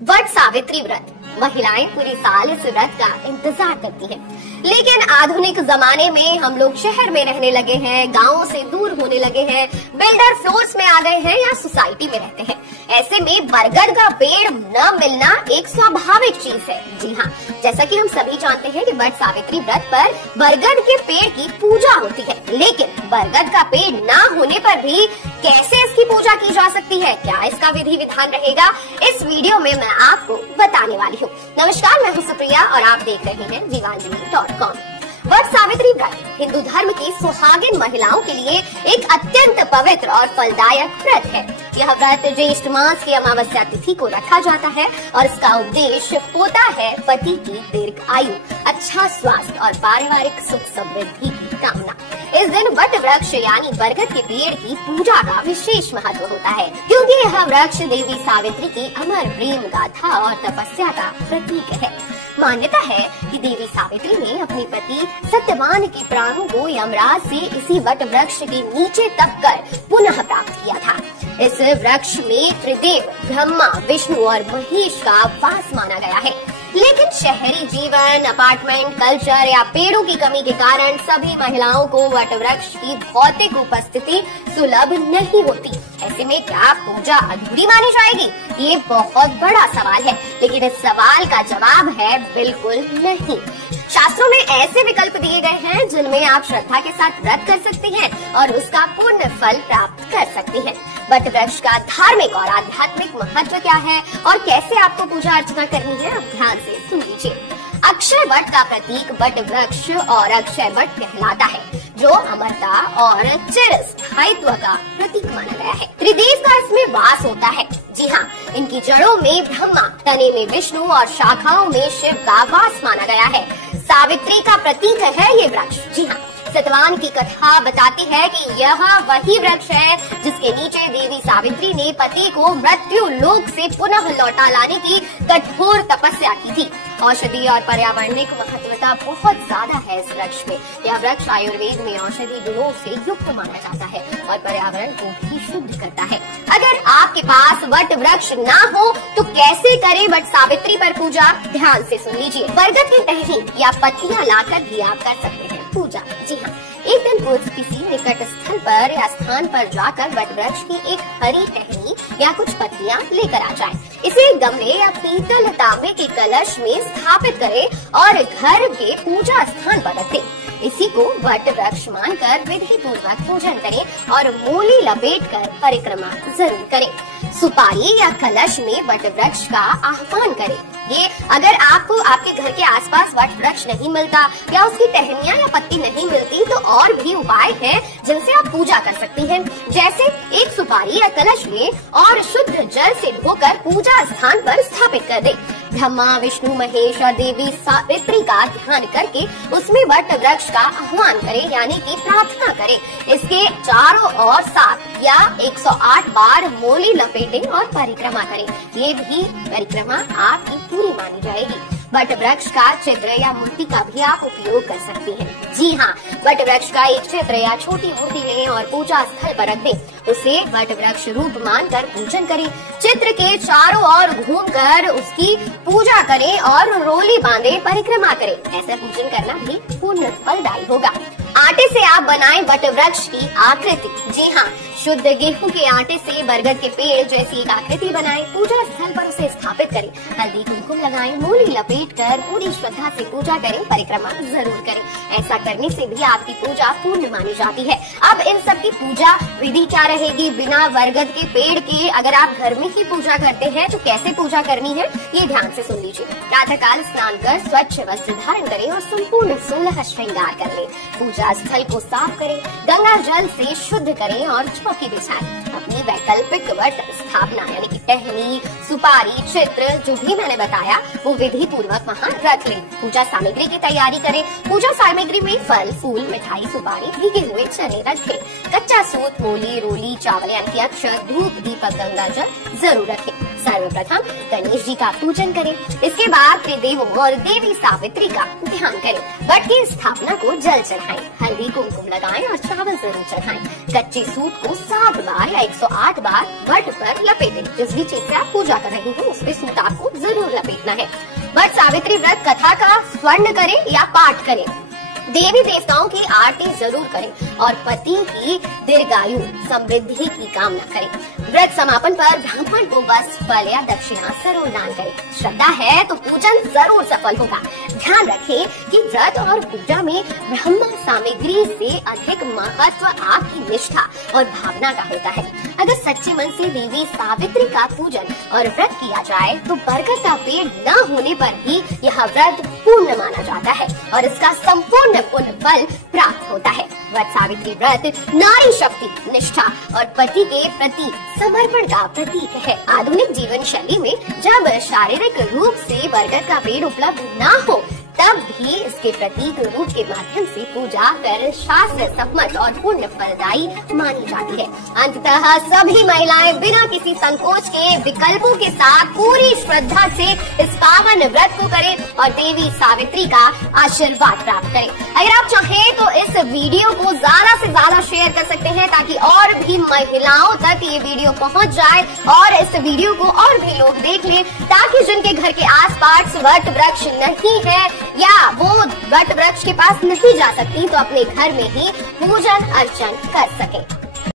वट सावित्री व्रत। महिलाएं पूरे साल इस व्रत का इंतजार करती हैं, लेकिन आधुनिक जमाने में हम लोग शहर में रहने लगे हैं, गांवों से दूर होने लगे हैं, बिल्डर फ्लोर्स में आ गए हैं या सोसाइटी में रहते हैं। ऐसे में बरगद का पेड़ न मिलना एक स्वाभाविक चीज है। जी हाँ, जैसा कि हम सभी जानते हैं कि वट सावित्री व्रत पर बरगद के पेड़ की पूजा होती है, लेकिन बरगद का पेड़ न होने पर भी कैसे इसकी पूजा की जा सकती है, क्या इसका विधि विधान रहेगा, इस वीडियो में मैं आपको बताने वाली हूँ। नमस्कार, मैं हूँ सुप्रिया और आप देख रहे हैं जीवांजलि.com। वट सावित्री व्रत हिंदू धर्म की सुहागिन महिलाओं के लिए एक अत्यंत पवित्र और फलदायक व्रत है। यह व्रत ज्येष्ठ मास की अमावस्या तिथि को रखा जाता है और इसका उद्देश्य होता है पति की दीर्घ आयु, अच्छा स्वास्थ्य और पारिवारिक सुख समृद्धि की कामना। इस दिन वट वृक्ष यानी बरगद के पेड़ की पूजा का विशेष महत्व होता है, क्योंकि यह वृक्ष देवी सावित्री की अमर प्रेम गाथा और तपस्या का प्रतीक है। मान्यता है कि देवी सावित्री ने अपने पति सत्यवान के प्राणों को यमराज से इसी वट वृक्ष के नीचे दबकर पुनः प्राप्त किया था। इस वृक्ष में त्रिदेव ब्रह्मा, विष्णु और महेश का वास माना गया है, लेकिन शहरी जीवन, अपार्टमेंट कल्चर या पेड़ों की कमी के कारण सभी महिलाओं को वट वृक्ष की भौतिक उपस्थिति सुलभ नहीं होती। ऐसे में क्या पूजा अधूरी मानी जाएगी? ये बहुत बड़ा सवाल है, लेकिन इस सवाल का जवाब है बिल्कुल नहीं। शास्त्रों में ऐसे विकल्प दिए गए हैं जिनमें आप श्रद्धा के साथ व्रत कर सकते हैं और उसका पूर्ण फल प्राप्त कर सकते हैं। वट वृक्ष का धार्मिक और आध्यात्मिक महत्व क्या है और कैसे आपको पूजा अर्चना करनी है, अब ध्यान से सुन लीजिए। अक्षय वट का प्रतीक वट वृक्ष और अक्षय वट कहलाता है, जो अमरता और चिरस्थायित्व का प्रतीक माना गया है। त्रिदेव का इसमें वास होता है। जी हाँ, इनकी जड़ों में ब्रह्मा, तने में विष्णु और शाखाओं में शिव का वास माना गया है। सावित्री का प्रतीक है ये वृक्ष। जी हाँ, सतवान की कथा बताती है कि यह वही वृक्ष है जिसके नीचे देवी सावित्री ने पति को मृत्यु लोक से पुनः लौटा लाने की कठोर तपस्या की थी। औषधि और पर्यावरणिक महत्वता बहुत ज्यादा है इस वृक्ष में। यह वृक्ष आयुर्वेद में औषधि गुणों से युक्त माना जाता है और पर्यावरण को भी शुद्ध करता है। अगर आपके पास वट वृक्ष ना हो तो कैसे करें वट सावित्री पर पूजा? ध्यान से सुन लीजिए। बरगद की टहनी या पत्तियां लाकर भी आप कर सकते हैं पूजा। जी हाँ, एक दिन पूर्व किसी निकट स्थल पर या स्थान पर जाकर वट वृक्ष की एक हरी टहनी या कुछ पत्तियां लेकर आ जाएं। इसे गमले या पीतल तांबे के कलश में स्थापित करें और घर के पूजा स्थान पर रखें। इसी को वट वृक्ष मानकर विधि पूर्वक पूजन करें और मूली लपेटकर परिक्रमा जरूर करें। सुपारी या कलश में वट वृक्ष का आह्वान करें। ये अगर आपको आपके घर के आसपास वट वृक्ष नहीं मिलता या उसकी टहनियां या पत्ती नहीं मिलती तो और भी उपाय हैं जिनसे आप पूजा कर सकती हैं। जैसे एक सुपारी या कलश लें और शुद्ध जल से धोकर पूजा स्थान पर स्थापित कर दें। ब्रह्मा, विष्णु, महेश और देवी सावित्री का ध्यान करके उसमें वट वृक्ष का आह्वान करें, यानी कि प्रार्थना करें। इसके चारों ओर 7 या 108 बार मूली लपेटें और परिक्रमा करें। ये भी परिक्रमा आपकी पूरी मानी जाएगी। वट वृक्ष का चित्र या मूर्ति का भी आप उपयोग कर सकते हैं। जी हाँ, वट वृक्ष का एक चित्र या छोटी मूर्ति लें और पूजा स्थल पर रख दें। उसे वट वृक्ष रूप मानकर पूजन करें। चित्र के चारों ओर घूमकर उसकी पूजा करें और रोली बांधे परिक्रमा करें। ऐसा पूजन करना भी पूर्ण फलदायी होगा। आटे से आप बनाएं वट वृक्ष की आकृति। जी हाँ, शुद्ध गेहूं के आटे से बरगद के पेड़ जैसी एक आकृति बनाएं। पूजा स्थल पर उसे स्थापित करें। हल्दी कुमकुम लगाएं, मूली लपेटकर पूरी श्रद्धा से पूजा करें, परिक्रमा जरूर करें। ऐसा करने से भी आपकी पूजा पूर्ण मानी जाती है। अब इन सब की पूजा विधि क्या रहेगी? बिना बरगद के पेड़ के अगर आप घर में ही पूजा करते हैं तो कैसे पूजा करनी है, ये ध्यान से सुन लीजिए। प्रातःकाल स्नान कर स्वच्छ वस्त्र धारण करें और संपूर्ण सुलह श्रृंगार कर लें। पूजा स्थल को साफ करें, गंगा जल से शुद्ध करें और चौकी बिछाएं। अपनी वैकल्पिक वट स्थापना यानी कि टहनी, सुपारी, चित्र जो भी मैंने बताया वो विधि पूर्वक वहाँ रख लें। पूजा सामग्री की तैयारी करें। पूजा सामग्री में फल, फूल, मिठाई, सुपारी, भीगे हुए चने रखें। कच्चा सूत, मूली, रोली, चावल यानी कि अक्षत, धूप, दीपक, गंगा जल जरूर रखें। सर्वप्रथम गणेश जी का पूजन करें। इसके बाद त्रिदेवों और देवी सावित्री का ध्यान करें। वट की स्थापना को जल चढ़ाएं, हल्दी कुमकुम लगाएं और चावल जरूर चढ़ाएं। कच्चे सूत को 7 बार या 108 बार वट पर लपेटें। जिस भी चीज से आप पूजा कर रही हो उस पे सूत आपको जरूर लपेटना है। वट सावित्री व्रत कथा का स्वर्ण करें या पाठ करें। देवी देवताओं की आरती जरूर करें और पति की दीर्घायु समृद्धि की कामना करें। व्रत समापन पर ब्राह्मण को बस फल या दक्षिणा जरूर दान करें। श्रद्धा है तो पूजन जरूर सफल होगा। ध्यान रखें कि व्रत और पूजा में ब्रह्म सामग्री से अधिक महत्व आपकी निष्ठा और भावना का होता है। अगर सच्चे मन से देवी सावित्री का पूजन और व्रत किया जाए तो बरगद का पेड़ न होने पर भी यह व्रत पूर्ण माना जाता है और इसका संपूर्ण पुण्य फल प्राप्त होता है। वट सावित्री व्रत नारी शक्ति, निष्ठा और पति के प्रति समर्पण का प्रतीक है। आधुनिक जीवन शैली में जब शारीरिक रूप से बरगद का पेड़ उपलब्ध न हो तब भी इसके प्रतीक रूप के माध्यम से पूजा कर शास्त्र सम्मत और पुण्य फलदायी मानी जाती है। अंततः सभी महिलाएं बिना किसी संकोच के विकल्पों के साथ पूरी श्रद्धा से इस पावन व्रत को करें और देवी सावित्री का आशीर्वाद प्राप्त करें। अगर आप चाहें तो इस वीडियो को ज्यादा से ज्यादा शेयर कर सकते हैं ताकि और भी महिलाओं तक ये वीडियो पहुंच जाए और इस वीडियो को और भी लोग देख लें, ताकि जिनके घर के आसपास वट वृक्ष नहीं है या वो वट वृक्ष के पास नहीं जा सकती तो अपने घर में ही पूजन अर्चन कर सके।